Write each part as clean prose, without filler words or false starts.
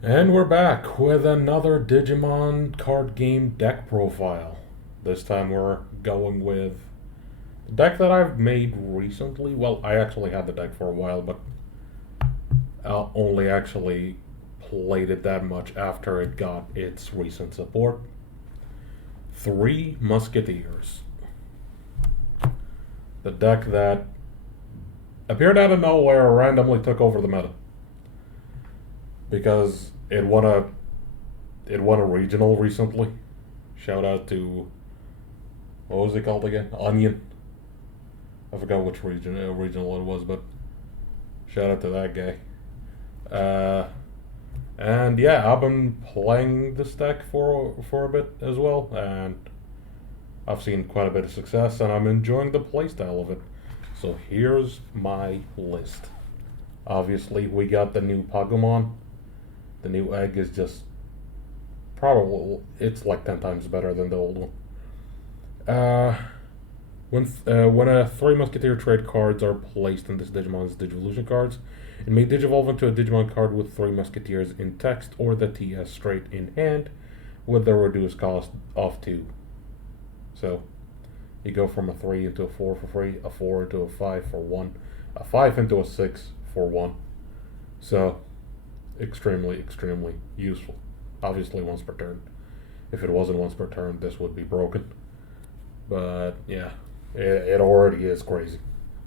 And we're back with another Digimon card game deck profile. This time we're going with the deck that I've made recently. Well, I actually had the deck for a while, but I only actually played it that much after it got its recent support. Three Musketeers. The deck that appeared out of nowhere randomly took over the meta. Because it won a regional recently. Shout out to what was it called again? Onion. I forgot which regional it was, but shout out to that guy. And yeah, I've been playing this deck for a bit as well, and I've seen quite a bit of success, and I'm enjoying the playstyle of it. So here's my list. Obviously, we got the new Pagumon. The new egg is just probably it's like 10 times better than the old one. When three Musketeer trade cards are placed in this Digimon's Digivolution cards, it may Digivolve into a Digimon card with three Musketeers in text or the TS straight in hand with the reduced cost of 2. So you go from a 3 into a 4 for free, a 4 into a 5 for 1, a 5 into a 6 for 1. So extremely, extremely useful. Obviously once per turn. If it wasn't once per turn, this would be broken. But yeah, it already is crazy.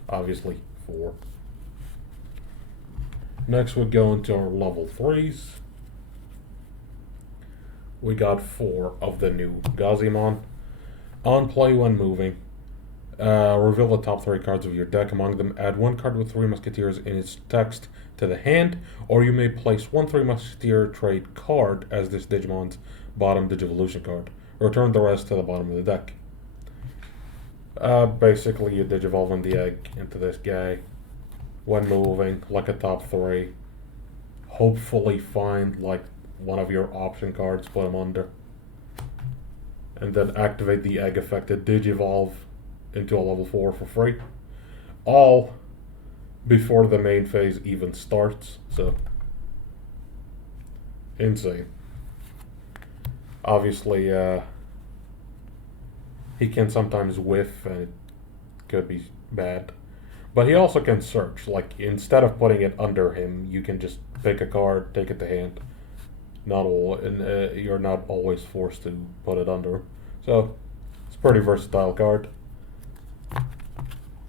Obviously, 4. Next, we go into our level 3s. We got 4 of the new Gazimon. On play when moving, reveal the top 3 cards of your deck. Among them, add 1 card with 3 Musketeers in its text to the hand, or you may place 1 3 Musketeer trade card as this Digimon's bottom Digivolution card. Return the rest to the bottom of the deck. Basically, you Digivolve the egg into this guy when moving, like a top 3. Hopefully, find like one of your option cards, put them under, and then activate the egg affected Digivolve into a level 4 for free. All before the main phase even starts, so insane. Obviously, he can sometimes whiff and it could be bad. But he also can search. Like, instead of putting it under him, you can just pick a card, take it to hand. Not all, and you're not always forced to put it under. So, it's a pretty versatile card.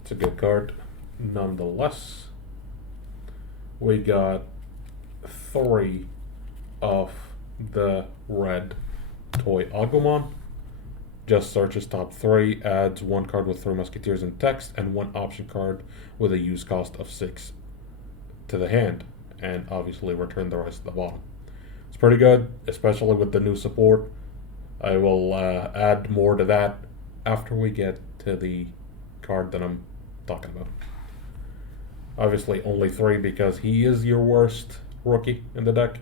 It's a good card. Nonetheless, we got 3 of the red toy Agumon. Just searches top 3, adds 1 card with 3 Musketeers in text, and 1 option card with a use cost of 6 to the hand, and obviously return the rest at the bottom. It's pretty good, especially with the new support. I will add more to that after we get to the card that I'm talking about. Obviously only 3 because he is your worst rookie in the deck.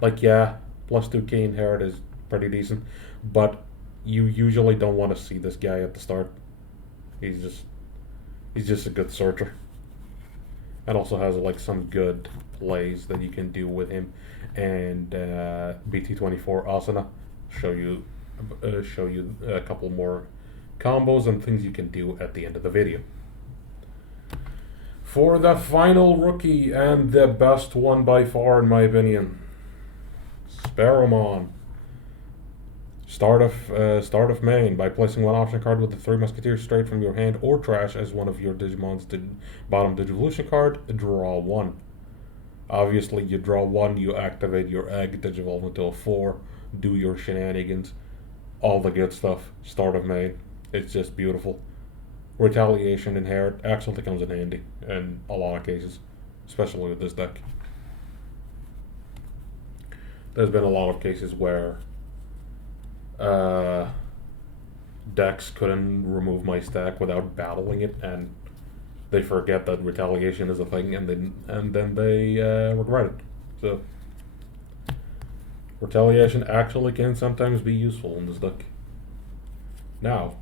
Like, yeah, plus 2k inherit is pretty decent, but you usually don't want to see this guy at the start. He's just a good searcher, and also has like some good plays that you can do with him. And BT24 Asana show you a couple more combos and things you can do at the end of the video. For the final rookie and the best one by far in my opinion, Sparrowmon. Start of main by placing 1 option card with the 3 Musketeers straight from your hand or trash as one of your Digimon's bottom Digivolution card. Draw 1. Obviously, you draw 1, you activate your egg, Digivolve into a 4, do your shenanigans, all the good stuff. Start of main. It's just beautiful. Retaliation inherit actually comes in handy in a lot of cases, especially with this deck. There's been a lot of cases where decks couldn't remove my stack without battling it, and they forget that retaliation is a thing, and then they regret it. So retaliation actually can sometimes be useful in this deck. Now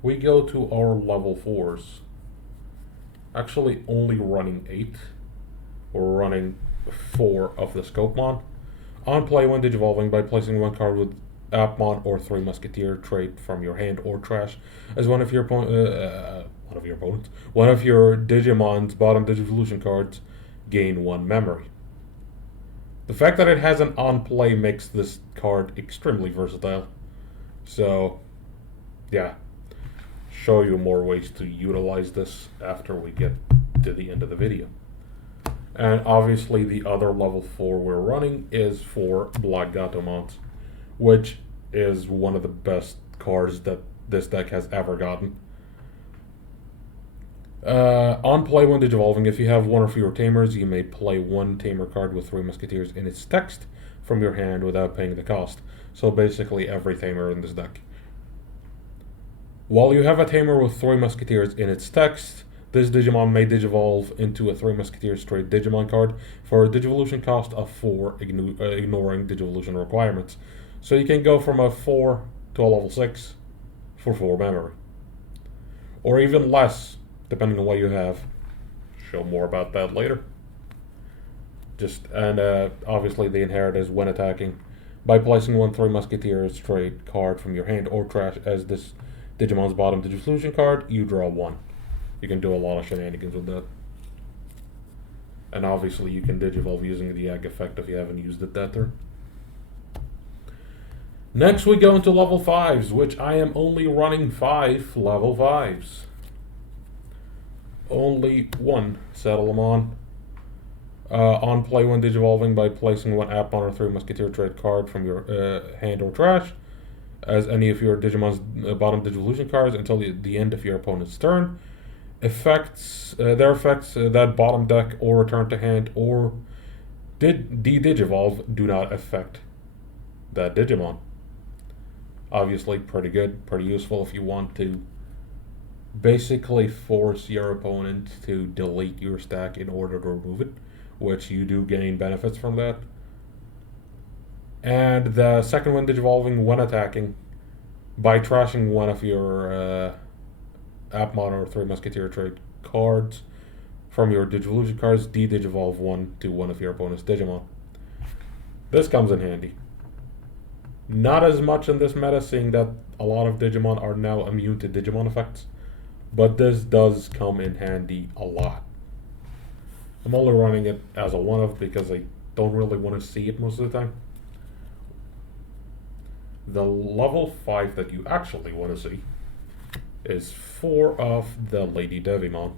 we go to our level 4s. Actually, only running 8. We're running 4 of the Scopemon. On play, when digivolving, by placing one card with Appmon or Three Musketeer trait from your hand or trash as one of your opponents, one of your Digimon's bottom Digivolution cards, gain 1 memory. The fact that it has an on play makes this card extremely versatile. So, yeah, show you more ways to utilize this after we get to the end of the video. And obviously the other level 4 we're running is for Black Gatomons, which is one of the best cards that this deck has ever gotten. On play, when digivolving, if you have one or fewer tamers, you may play one tamer card with Three Musketeers in its text from your hand without paying the cost. So basically every tamer in this deck. While you have a tamer with Three Musketeers in its text, this Digimon may digivolve into a Three Musketeers straight Digimon card for a Digivolution cost of 4, ignoring Digivolution requirements. So you can go from a 4 to a level 6 for 4 memory. Or even less, depending on what you have. Show more about that later. Obviously the inherit is when attacking. By placing one Three Musketeers straight card from your hand or trash as this Digimon's bottom Digivolution card, you draw 1. You can do a lot of shenanigans with that. And obviously you can digivolve using the egg effect if you haven't used it that turn. Next we go into level 5s, which I am only running 5 level 5s. Only one settle them on. On play, when digivolving, by placing one Appmon or Three Musketeer trait card from your hand or trash as any of your Digimon's bottom Digivolution cards until the end of your opponent's turn. Their effects that bottom deck or return to hand or de-digivolve do not affect that Digimon. Obviously pretty good, pretty useful if you want to basically force your opponent to delete your stack in order to remove it, which you do gain benefits from that. And the second one, digivolving when attacking, by trashing one of your Appmon or Three Musketeer trait cards from your Digivolution cards, de-digivolve one to one of your opponent's Digimon. This comes in handy. Not as much in this meta, seeing that a lot of Digimon are now immune to Digimon effects, but this does come in handy a lot. I'm only running it as a one-off because I don't really want to see it most of the time. The level 5 that you actually want to see is 4 of the Lady Devimon.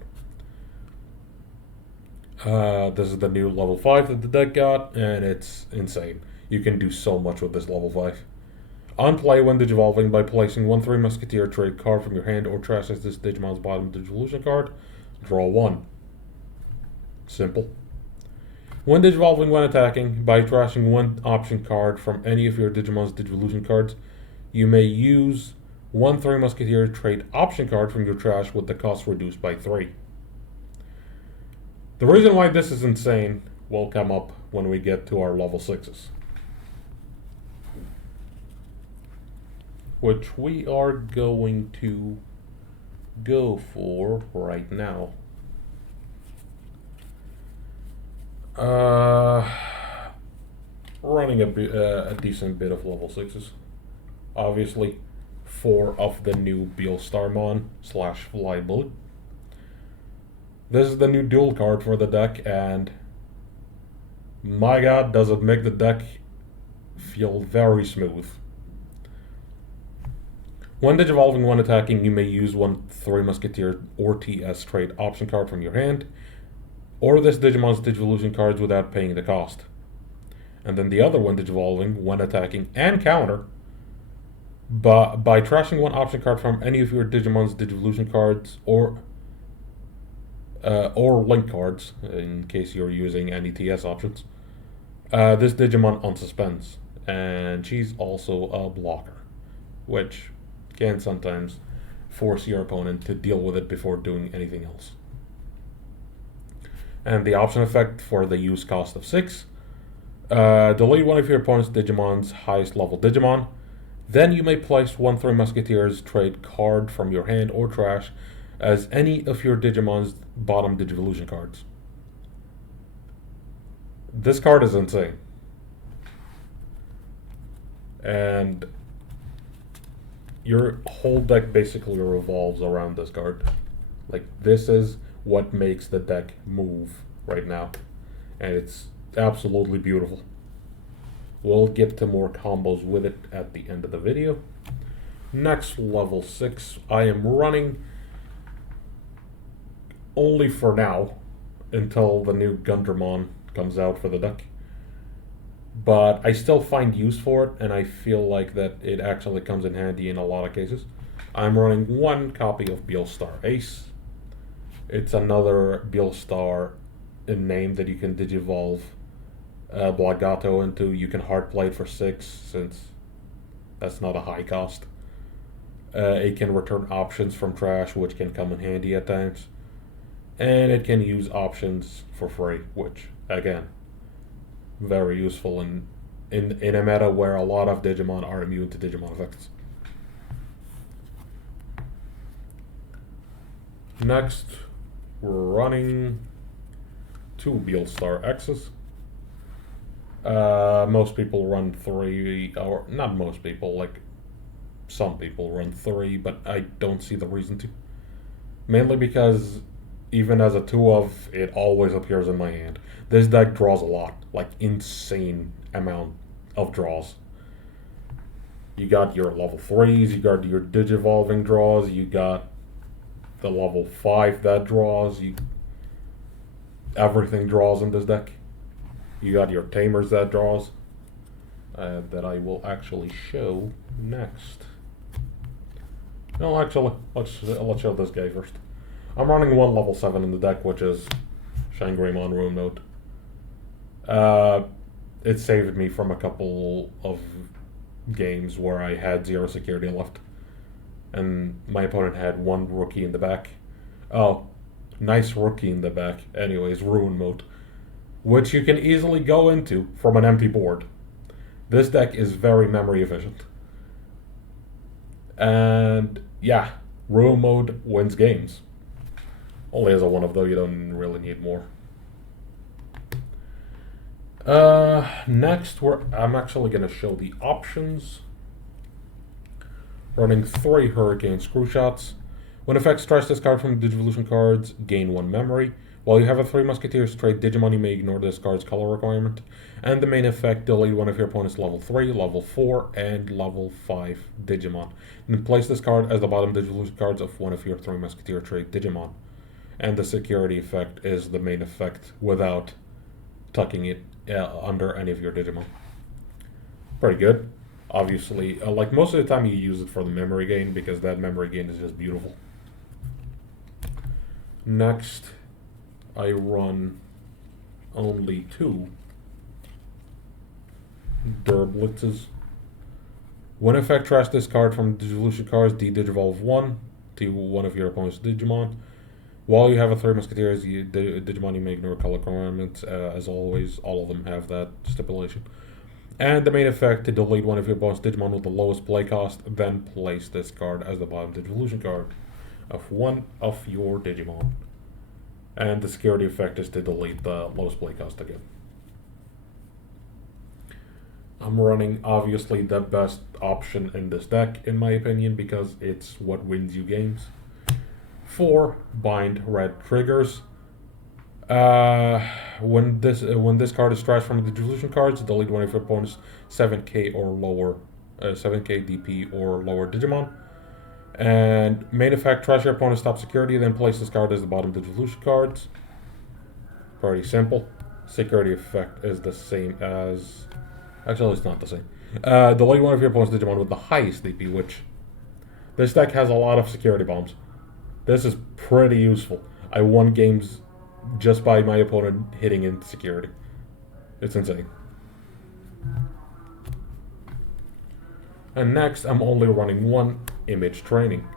This is the new level 5 that the deck got, and it's insane. You can do so much with this level 5. On play, when digivolving, by placing one Three Musketeer trait card from your hand or trash as this Digimon's bottom Digivolution card, draw 1. Simple. When digivolving when attacking, by trashing one option card from any of your Digimon's Digivolution cards, you may use one Three Musketeer trait option card from your trash with the cost reduced by 3. The reason why this is insane will come up when we get to our level 6s, which we are going to go for right now. Running a decent bit of level 6s. Obviously, 4 of the new Beelstarmon / Flybullet. This is the new dual card for the deck, and my god, does it make the deck feel very smooth. When digivolving when attacking, you may use one Three Musketeer or TS trait option card from your hand, or this Digimon's Digivolution cards without paying the cost. And then the other one, digivolving when attacking and counter, by trashing one option card from any of your Digimon's Digivolution cards or link cards, in case you're using any TS options. This Digimon on suspense, and she's also a blocker, which can sometimes force your opponent to deal with it before doing anything else. And the option effect for the use cost of 6. Delete one of your opponent's Digimon's highest level Digimon. Then you may place one Three Musketeers trait card from your hand or trash as any of your Digimon's bottom Digivolution cards. This card is insane. And your whole deck basically revolves around this card. Like, this is what makes the deck move right now. And it's absolutely beautiful. We'll get to more combos with it at the end of the video. Next, level 6. I am running only for now until the new Gunslinging comes out for the deck. But I still find use for it, and I feel like that it actually comes in handy in a lot of cases. I'm running one copy of Beelstar Ace. It's another Beelstar in name that you can Digivolve Blagato into. You can hard play it for 6, since that's not a high cost. It can return options from trash, which can come in handy at times. And it can use options for free, which, again, very useful in a meta where a lot of Digimon are immune to Digimon effects. Next, we're running 2 Beelstar X's. Most people run 3, or not most people, like some people run 3, but I don't see the reason to. Mainly because even as a 2 of, it always appears in my hand. This deck draws a lot, like insane amount of draws. You got your level 3s, you got your Digivolving draws, you got the level 5 that draws, everything draws in this deck. You got your Tamers that draws, that I will actually show next. No, actually, let's show this guy first. I'm running one level 7 in the deck, which is Shangri-Mon Room Note. It saved me from a couple of games where I had 0 security left, and my opponent had 1 rookie in the back. Oh, nice rookie in the back. Anyways, Ruin Mode, which you can easily go into from an empty board. This deck is very memory efficient. And yeah, Ruin Mode wins games. Only as a 1 of, though, you don't really need more. Next, I'm actually going to show the options. Running 3 Hurricane Screw Shots. When effects trash this card from Digivolution cards, gain 1 memory. While you have a 3 Musketeers trait Digimon, you may ignore this card's color requirement. And the main effect, delete one of your opponent's level 3, level 4, and level 5 Digimon. And place this card as the bottom Digivolution cards of one of your 3 Musketeer trait Digimon. And the security effect is the main effect without tucking it under any of your Digimon. Pretty good. Obviously, like most of the time you use it for the memory gain, because that memory gain is just beautiful. Next, I run only 2 Durblitzes. When effect trash this card from Digivolution cards, de-Digivolve 1 to one of your opponent's Digimon. While you have a 3 Musketeers, Digimon, you may ignore color requirements. As always, all of them have that stipulation. And the main effect, to delete one of your opponent's Digimon with the lowest play cost, then place this card as the bottom Digivolution card of one of your Digimon. And the security effect is to delete the lowest play cost again. I'm running, obviously, the best option in this deck, in my opinion, because it's what wins you games. 4 Bind Red Triggers. When this card is trashed from the Digivolution cards, delete one of your opponent's 7k or lower, 7k DP or lower Digimon. And main effect, trash your opponent's top security, then place this card as the bottom Digivolution cards. Pretty simple. Security effect is the same as... Actually, it's not the same. Delete one of your opponent's Digimon with the highest DP, which... This deck has a lot of security bombs. This is pretty useful. I won games just by my opponent hitting into security. It's insane. And next, I'm only running 1 Image Training.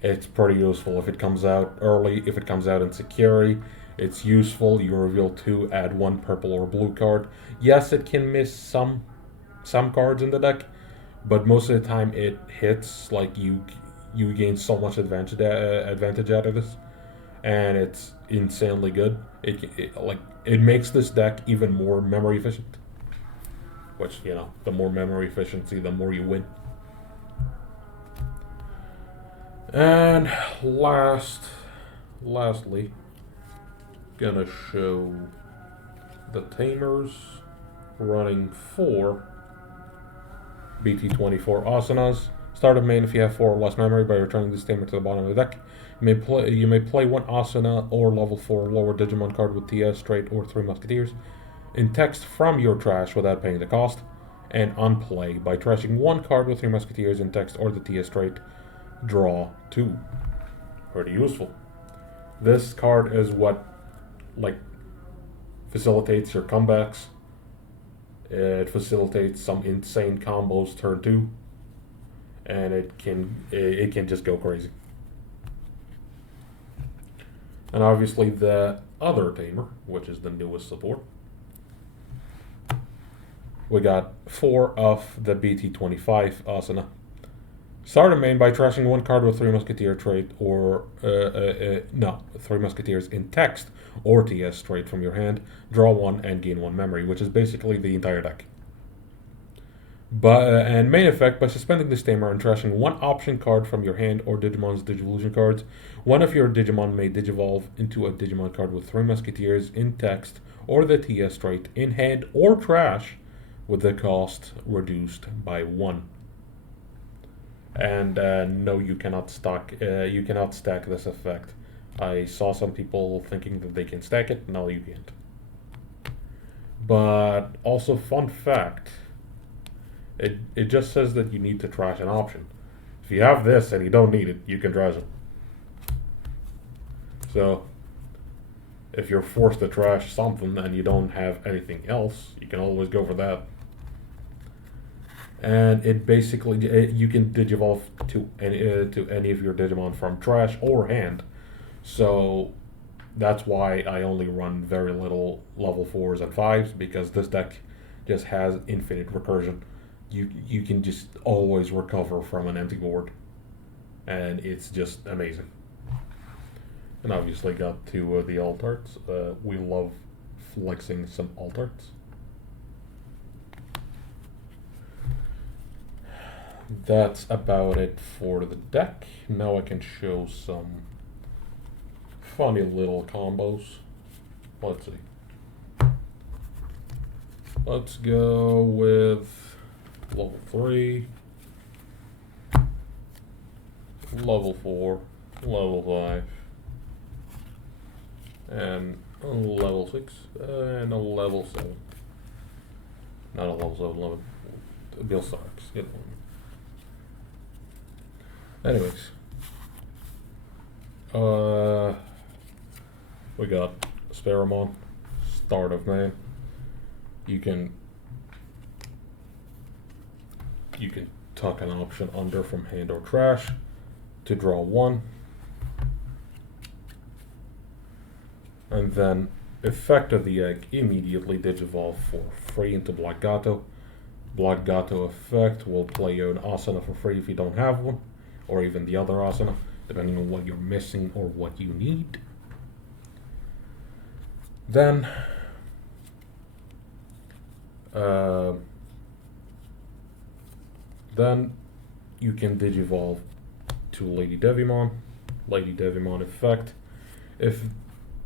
It's pretty useful if it comes out early, if it comes out in security. It's useful. You reveal 2, add 1 purple or blue card. Yes, it can miss some cards in the deck, but most of the time it hits. Like, you gain so much advantage out of this, and it's insanely good. It makes this deck even more memory efficient, which, you know, the more memory efficiency, the more you win. And lastly, gonna show the Tamers running 4 BT24 Asanas. Start of main if you have 4 or less memory by returning this Tamer to the bottom of the deck. You may play 1 Asana or level 4 lower Digimon card with TS, trait, or 3 Musketeers in text from your trash without paying the cost, and unplay by trashing 1 card with 3 Musketeers in text or the TS trait. Draw 2. Pretty useful. This card is what, like, facilitates your comebacks. It facilitates some insane combos turn 2, and it can just go crazy. And obviously the other Tamer, which is the newest support, we got 4 of the BT25 Asana. Start a main by trashing 1 card with 3 Musketeer trait or 3 Musketeers in text or TS trait from your hand. Draw 1 and gain 1 memory, which is basically the entire deck. And main effect, by suspending this Tamer and trashing 1 option card from your hand or Digimon's Digivolution cards, 1 of your Digimon may Digivolve into a Digimon card with 3 Musketeers in text or the TS trait in hand or trash, with the cost reduced by 1. And no, you cannot stack this effect. I saw some people thinking that they can stack it. No, you can't. But also, fun fact, it just says that you need to trash an option. If you have this and you don't need it, you can trash it. So if you're forced to trash something and you don't have anything else, you can always go for that. And it basically, you can Digivolve to any of your Digimon from trash or hand. So that's why I only run very little level 4s and 5s, because this deck just has infinite recursion. You can just always recover from an empty board, and it's just amazing. And obviously got 2 of the alt arts. We love flexing some alt arts. That's about it for the deck. Now I can show some funny little combos. Let's see. Let's go with level 3, level 4, level 5, and a level 6, and a level 7. Not a level 7, level. Bill Starks. Get one. Anyways, we got Spearamon, start of main. You can tuck an option under from hand or trash to draw 1, and then effect of the egg, immediately Digivolve for free into Black Gato. Black Gato effect will play you an Asana for free if you don't have one, or even the other Asana, depending on what you're missing or what you need. Then you can Digivolve to Lady Devimon. Lady Devimon effect. If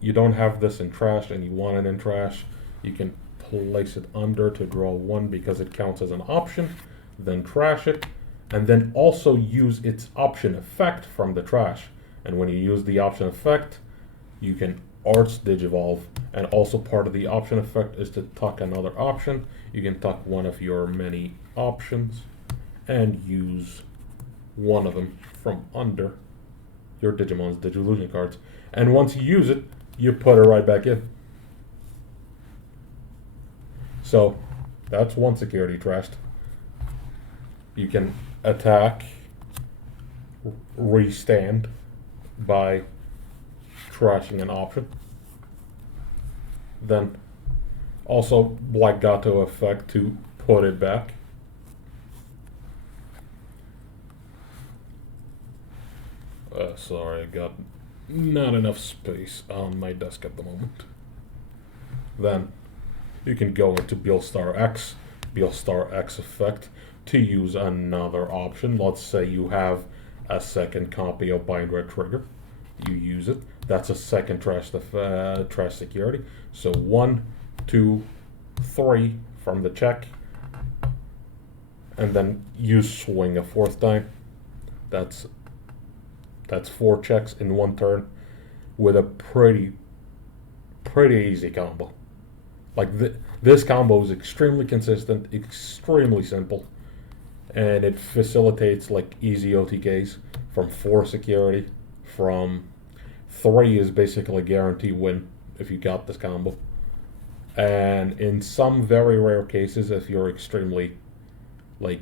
you don't have this in trash and you want it in trash, you can place it under to draw 1 because it counts as an option, then trash it, and then also use its option effect from the trash. And when you use the option effect, you can Arts Digivolve, and also part of the option effect is to tuck another option. You can tuck one of your many options and use one of them from under your Digimon's Digivolution cards. And once you use it, you put it right back in. So that's one security trashed. You can attack, restand by trashing an option. Then also Black Gato effect to put it back. Sorry, I got not enough space on my desk at the moment. Then you can go into Build Star X, Beelstar X effect to use another option. Let's say you have a second copy of Bind Red Trigger. You use it. That's a second trash security. So 1, 2, 3 from the check. And then you swing a fourth time. That's 4 checks in one turn with a pretty easy combo. Like this combo is extremely consistent, extremely simple, and it facilitates like easy OTKs from 4 security. From 3 is basically a guaranteed win if you got this combo. And in some very rare cases, if you're extremely like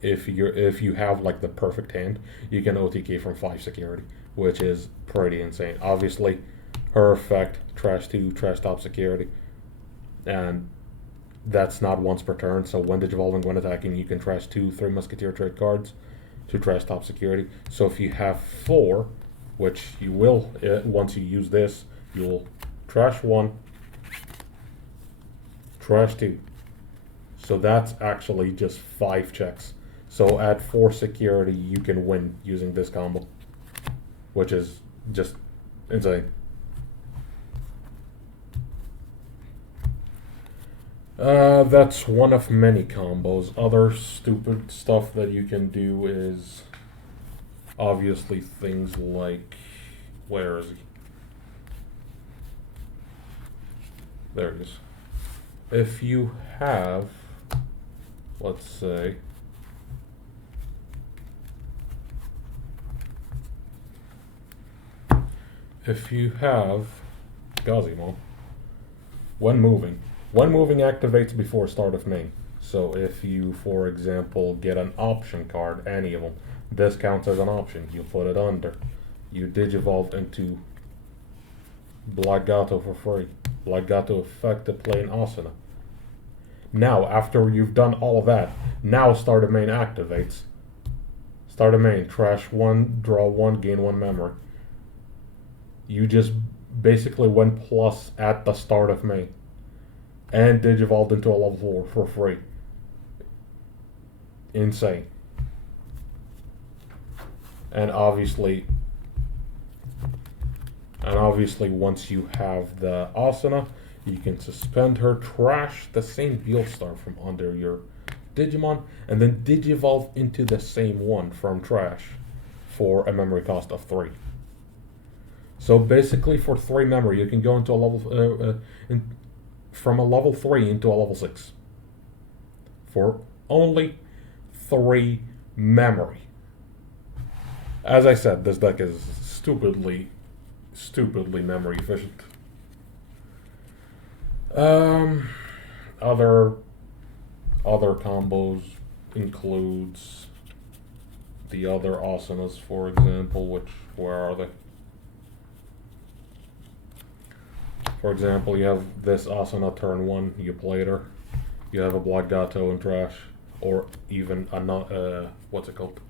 if you have like the perfect hand, you can OTK from 5 security, which is pretty insane. Obviously, her effect, trash 2, trash top security, and that's not once per turn. So when digivolving, when attacking, you can trash 2, 3 Musketeer trade cards to trash top security. So if you have 4, which you will once you use this, you'll trash 1, trash 2. So that's actually just 5 checks. So at 4 security, you can win using this combo, which is just insane. That's one of many combos. Other stupid stuff that you can do is obviously things like, where is he? There he is. If you have, let's say, if you have Gunslinging, when moving activates before start of main. So if you, for example, get an option card, any of them, this counts as an option. You put it under. You digivolve into Black Gato for free. Black Gato effect to play an Asuna. Now, after you've done all of that, now start of main activates. Start of main, trash 1, draw 1, gain 1 memory. You just basically went plus at the start of main. And digivolved into a level 4 for free. Insane. And obviously once you have the Asuna, you can suspend her, trash the same Beelstar from under your Digimon, and then digivolve into the same one from trash for a memory cost of 3. So basically for 3 memory, you can go into a level from a level 3 into a level 6 for only 3 memory. As I said, this deck is stupidly memory efficient. Other combos includes the other Asunas, for example, where are they? For example, you have this Asuna turn 1, you played her. You have a Black Gato in trash, or even what's it called?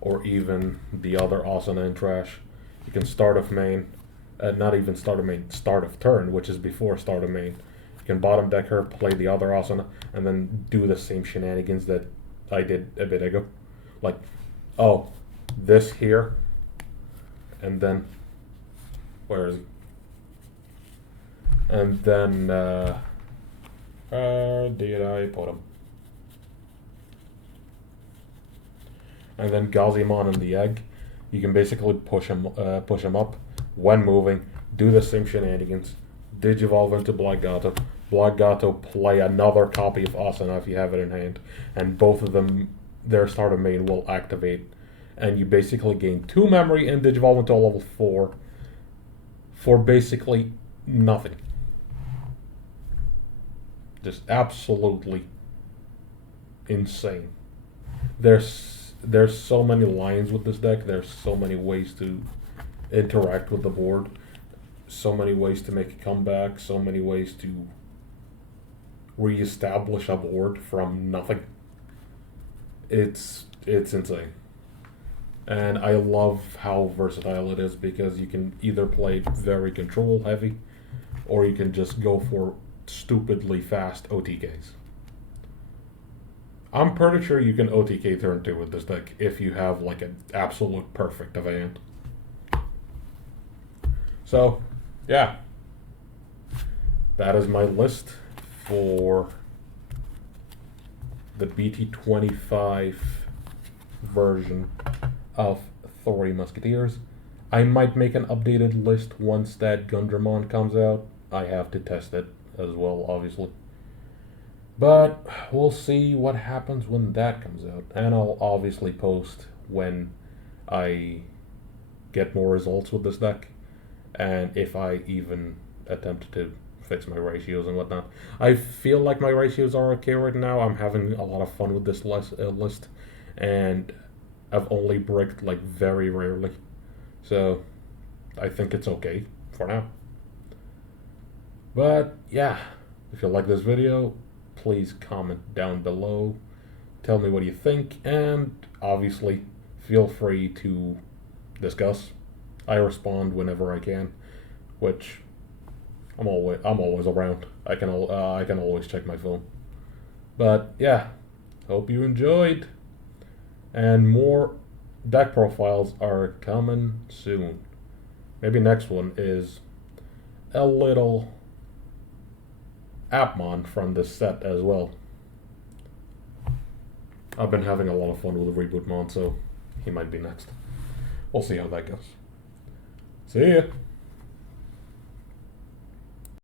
Or even the other Asuna in trash. You can start of main, not even start of main, start of turn, which is before start of main. You can bottom deck her, play the other Asuna, and then do the same shenanigans that I did a bit ago. Like, oh, this here, and then, where is he? And then, did I put him? And then Gunslinging in the egg. You can basically push him up when moving. Do the same shenanigans. Digivolve into Black Gato. Black Gato, play another copy of Asuna if you have it in hand, and both of them, their start of main will activate, and you basically gain 2 memory and digivolve into a level 4 for basically nothing. Just absolutely insane. There's so many lines with this deck. There's so many ways to interact with the board. So many ways to make a comeback. So many ways to reestablish a board from nothing. It's insane. And I love how versatile it is, because you can either play very control heavy, or you can just go for stupidly fast OTKs. I'm pretty sure you can OTK turn 2 with this deck if you have like an absolute perfect of a hand. So, yeah. That is my list for the BT25 version of 3 Musketeers. I might make an updated list once that Gundramon comes out. I have to test it as well, obviously. But we'll see what happens when that comes out. And I'll obviously post when I get more results with this deck. And if I even attempt to fix my ratios and whatnot. I feel like my ratios are okay right now. I'm having a lot of fun with this list. And I've only bricked like very rarely. So I think it's okay for now. But yeah, if you like this video, please comment down below. Tell me what you think, and obviously feel free to discuss. I respond whenever I can, which I'm always around. I can always check my phone. But yeah, hope you enjoyed, and more deck profiles are coming soon. Maybe next one is a little Appmon from this set as well. I've been having a lot of fun with the Reboot Mon, so he might be next. We'll see how that goes. See ya!